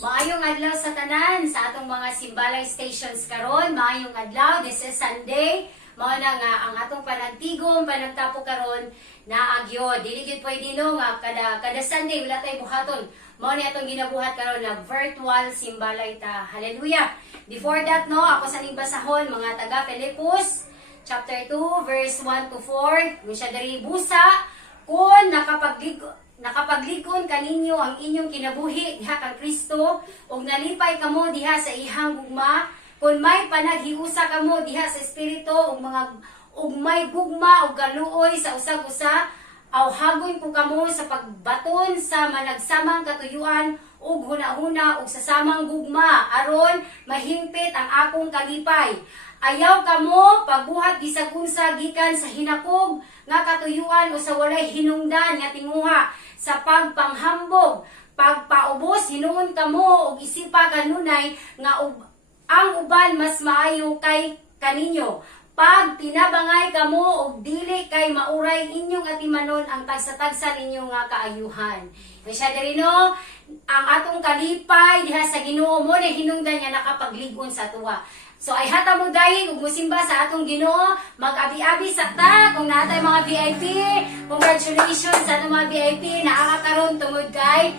Maayong adlaw sa tanan sa atong mga simbalay stations karon. Maayong adlaw, this is Sunday. Mao na nga ang atong panagtigom, panagtapo karon na agyo. Dili gid pwede no nga kada Sunday wala tay buhaton. Mao ni atong ginabuhat karon na virtual simbalay ta. Hallelujah. Before that no, ako sa ning basahon mga taga Filipos chapter 2 verse 1 to 4. Mo siya diri busa kun nakapaglikon kaninyo ang inyong kinabuhi diha kang Kristo ug nalipay kamo diha sa ihang gugma kun may panaghiusa kamo diha sa espiritu ug may gugma ug kaluoy sa usag-usa aw hagoy ko kamo sa pagbaton sa managsamang katuyuan ug hunahuna ug sa samang gugma aron mahimpit ang akong kalipay. Ayaw kamo pagbuhat bisag unsa gikan sa hinakog nga katuyuan o sa walay hinungdan nga tinguha sa pagpanghambog, pagpaubos hinuon kamo og isipa kanunay nga ang uban mas maayo kay kaninyo. Pag tinabangay kamo og dili kay mauray inyong atimanon ang tagsa-tagsa ninyo nga kaayuhan. Kaya diri no, ang atong kalipay diha sa Ginoo mo na hinungdan nga nakapagligon sa tuwa. So ay hata mo dahil ug musimba sa atong Ginoo, mag-abi-abi sa ta kung natay mga VIP. Congratulations sa atong mga VIP na karon tungod kay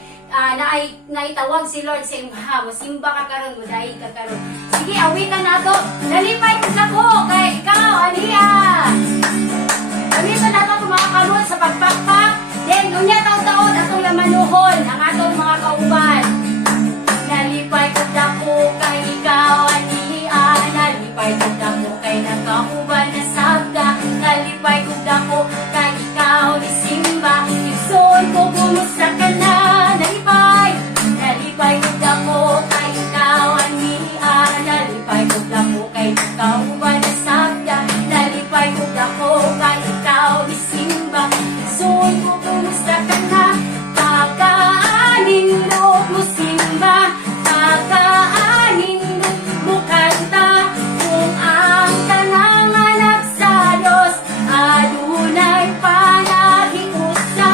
naitawag si Lord sa imha. Musimba ka karon, mudayi ka karon. Sige, awitan nato. Nalipay ko sa ko kay ikaw, Aniya. Gamiton nato mga kamot sa pagpakpak. Then unya taon-taon atong lamanuhon ang atong mga kauban. Nalipay ko dako kay ikaw, Aniya. Nalipay ko dako kay nakauban na sabda. Nalipay ko dako kay ikaw ni Simba. Igsoon ko kumusta ka na. Nalipay ko dako kay ikaw, Aniya. Nalipay ko dako kay nakauban na sabda. Nalipay ko dako kay ikaw ni Simba. Igsoon ko kumusta ka na. Pagkaanindog mo Simba. Pagkaanindog mo kanta. Kung ang tanang anak sa Diyos adunay panahiusa.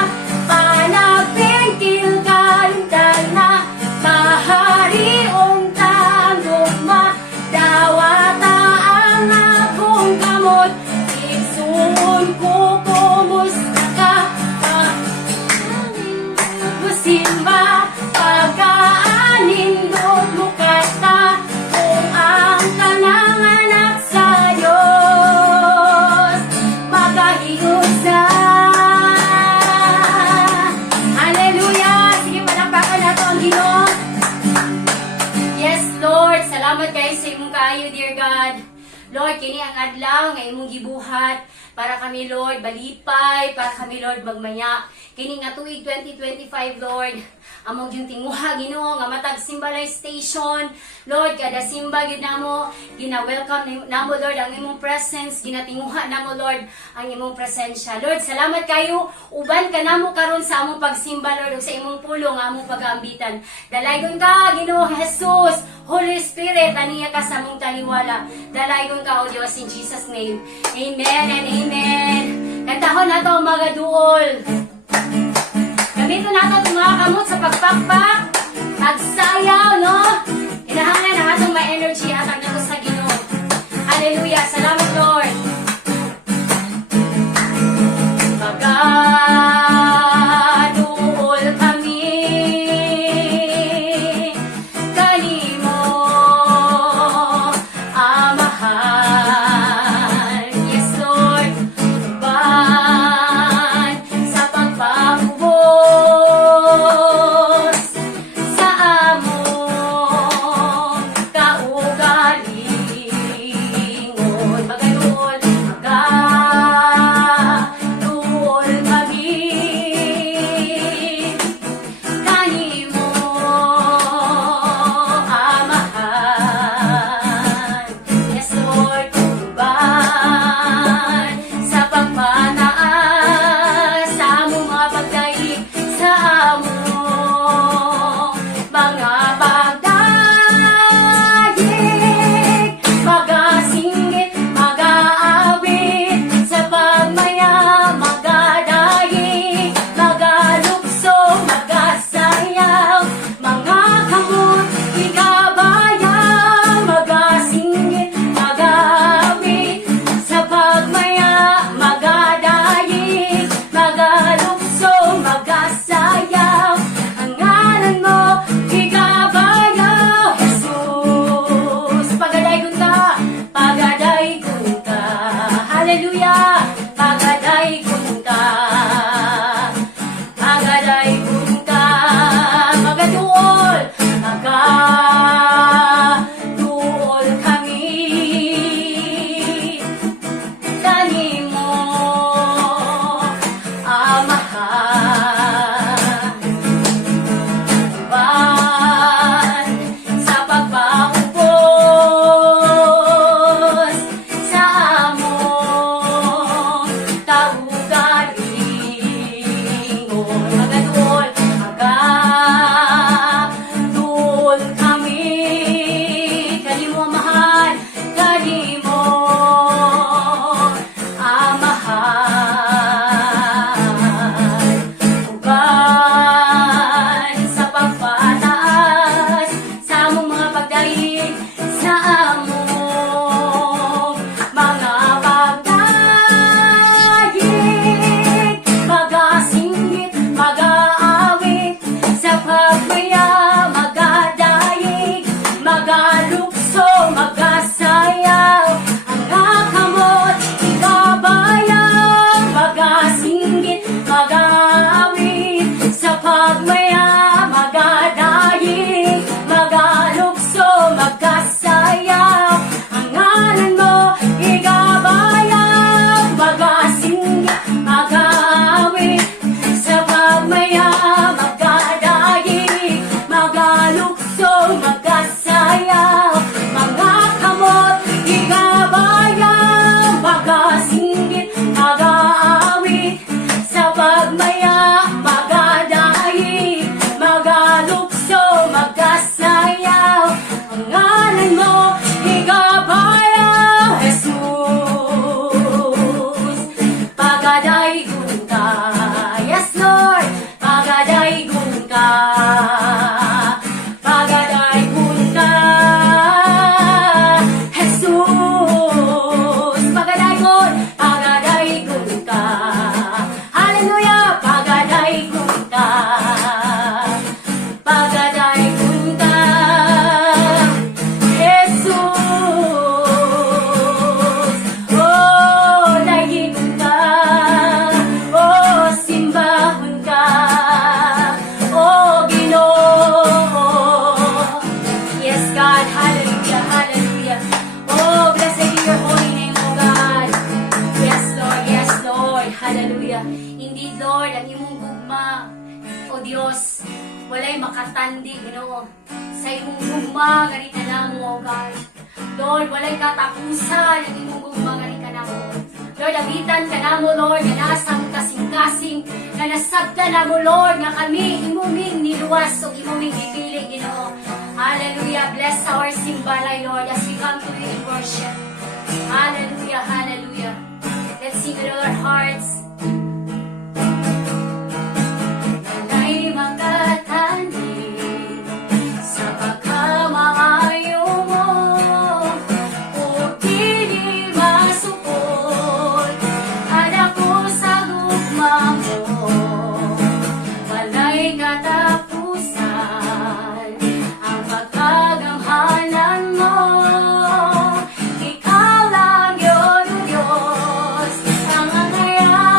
Panagpengkil kalundag na. Mahariong tanggugma. Dawata ang akong kamot. Igsoon ko kumusta ka. Simba, pagkaanindog mo kanta, kung ang tanang anak sa Diyos magahigos na. Hallelujah! Sige, palakpakan nato ang Ginoo. Yes, Lord, salamat kayo sa imong kaayo, dear God. Lord, kini ang adlaw nga imong gibuhat para kami, Lord, balipay, para kami, Lord, magmaya. Kini nga tuig 2025, Lord, among yung tinguha, Ginoo, nga matag Simbalay Station. Lord, kada simba gyud namo, gina-welcome namo, Lord, ang imong presence, ginatinguha namo, Lord, ang imong presensya. Lord, salamat kayo, uban ka namo karon sa among pagsimba, Lord, ug sa imong pulong nga among pag-aambitan. Dalaygon ka, Ginoo Jesus, Holy Spirit, aniya ka sa among taliwala. Dalaygon ka, O Dios, in Jesus' name. Amen and amen. Kantahon nato ang mga duol. Gamiton nato ang mga kamot sa pagpakpak. Magsayaw, no? Inahangan ang atong may energy at ang nato sa Ginoo. Hallelujah. Salamat, Lord. Magaduol kami. Kanimo, Amahan. Yes, Lord. Ban sa pagpapubos sa Agaduol kami kanimo, Amahan. Uban sa pagpaubos sa among kaugalingon. Agaduol, agaduol kami kanimo, Amahan, kanimo, Amahan. Uban sa pagpataas sa among mga pagdaig, sa among mga pagdaig, magasinggit, mag-aawit, sa pagmaya, magadaig, magalukso, magasayaw, ang akamot, ikabayaw, magasinggit, mag-aawit, sa pagmaya, magadaig, magalukso, magasayaw, ang ngalan mo, igabayaw, magasinggit, mag-aawit, sa pagmaya, magadaig, magalukso, magasayaw, mga kamot, igabayaw, magasinggit, mag-aawit, sa pagmaya, magadaig, magalukso, magasayaw, ang ngalan mo, igabayaw, Jesus. Pagadaygon ka, yes Lord, pagadaygon ka, pagadaygon ka, Jesus. Pagadaygon, pagadaygon ka, hallelujah, pagadaygon ka, pagadaygon ka, Jesus. Oh, dayigon ka, oh, simbahon ka, oh, Ginoo. Yes, God, hallelujah, hallelujah. Oh, blessed be your holy name, oh God. Yes, Lord, hallelujah. Indeed, Lord, ang imong gugma, o Diyos, walay makatandi, Ginoo. Sa imong gugma, ganito na mo, oh God. Lord, walay katapusan ang imong gugma, ganito na mo. Lord, abitan ka na mo, Lord, nga nasang kasing-kasing, nga nasabta na mo, Lord, nga kami imuming niluwas o imuming ipili, Ginoo. Hallelujah. Bless our simbalay, Lord, as we come to you in worship. Hallelujah, hallelujah. Let's sing with all our hearts. Walay makatandi sa pagkamaayo mo, o dili masukol, ako sa gugma mo. Walay katapusan ang pagkaganghanan mo. Ikaw lang yun, Diyos, ang angaya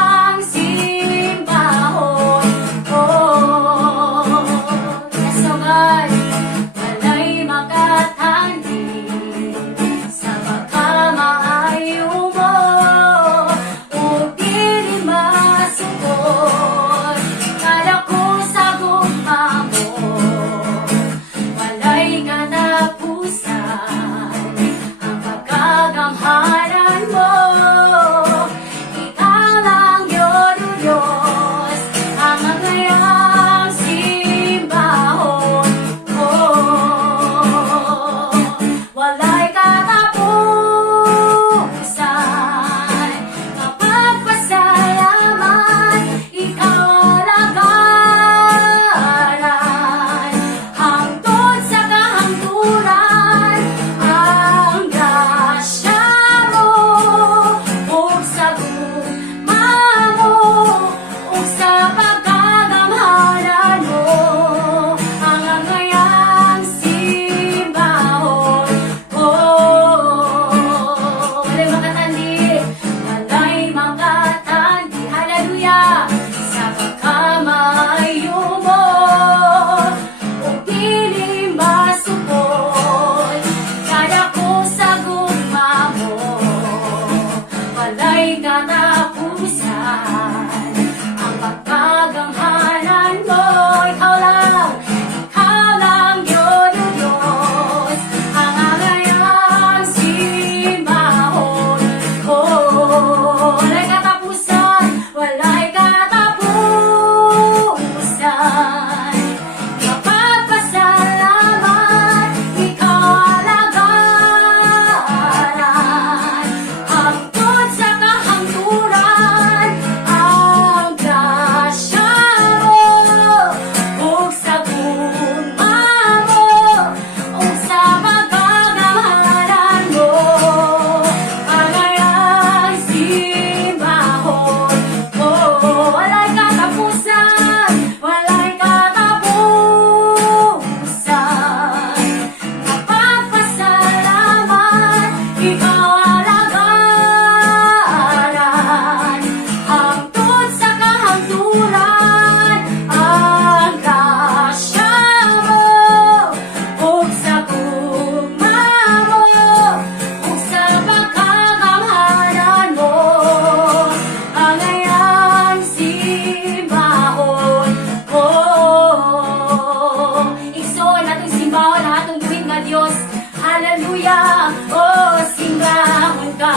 Diyos. Hallelujah. Oh, simbahon ka.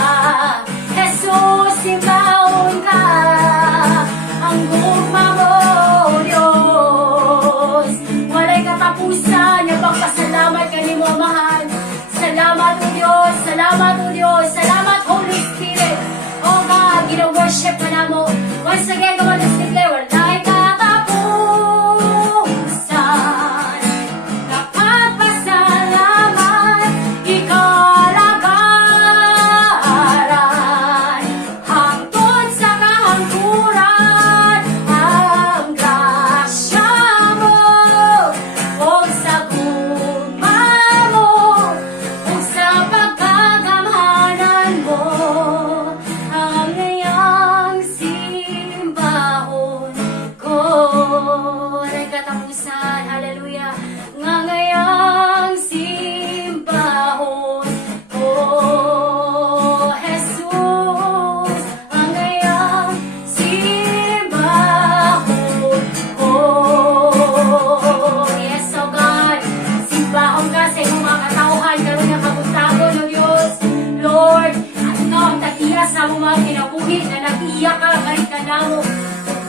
Jesus, simbahon ka. Ang gugma mo, Diyos. Walay katapusan, yung pagpasalamat ka ni mo, mahal. Salamat, O Diyos. Salamat, O Diyos. Salamat, Holy Spirit. Oh God, gina-worship ka na mo. Once again, come on, let's declare, walay katapusan. Kapagpasalamat, ikalagaran. Hangtod sa kahangturan, ang grasya mo. O sa gugma mo, o sa pagkagamhanan mo. Ang ngayang simbahon ko. Walay katapusan, hallelujah. Nga ngayang simbahon ko. Jesus, ang ngayang simbahon ko. Yes, oh God, simbahon ka sa iyong mga katauhan, karoon ng kabutagon, O Diyos. Lord, at ikaw ang tatiya sa mga kinabuhi na nag-iyak ka, kahit ka na mo.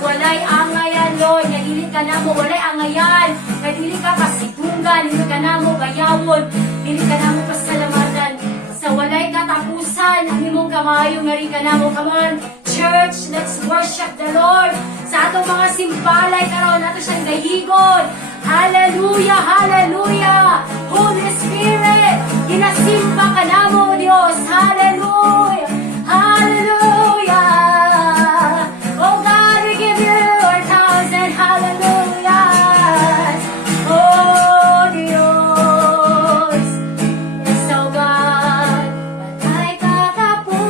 Walay angayan, Lord, nagili ka na mo, walay angayan, nagili ka pasitunggan, hindi ka na mo bayawon, hindi ka na mo pasalamatan, sa walay katapusan, ang imong kamayo, nga rin ka na mo. Come on, church, let's worship the Lord, sa atong mga simbalay karon, ato siyang dahigon. Hallelujah, hallelujah, Holy Spirit, ginasimba ka na mo, Diyos. Hallelujah, hallelujah. Oh God, we give you our thousand hallelujahs. Oh Diyos, yes, oh God, walay katapusan.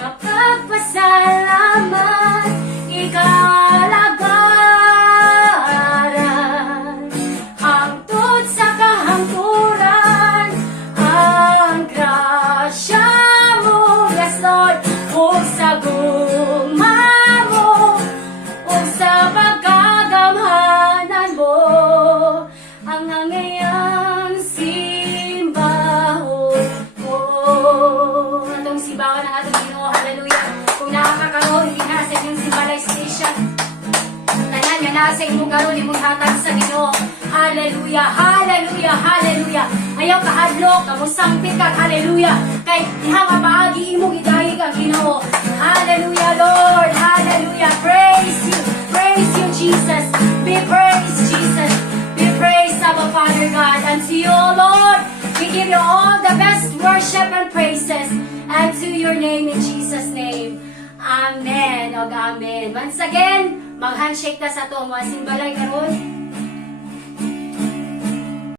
Mapagpasalamat, ikalagaran. Hangtod sa kahangturan, ang grasya mo, yes Lord, o sa gugma mo, o sa pagkagamhanan mo, ang angayang simbahon mo. Atong simbahan ng atong Ginoo, hallelujah. Kung nakakakaroon, hindi na sa inyong simbalay station, tanan nga nasa imong karon, imong hatag sa Ginoo. Hallelujah, hallelujah, hallelujah. Ayaw kahadlok, kamusangpit ka, hallelujah. Kay diha nga paagi imong idahi ka, Ginoo. Hallelujah, Lord, hallelujah. Praise you, Jesus. Be praised, Jesus. Be praised, our Father God. And to you, Lord, we give you all the best worship and praises. And to your name, in Jesus' name. Amen. O amen. Once again, mag-handshake na sa ito. Mga simbalay karon.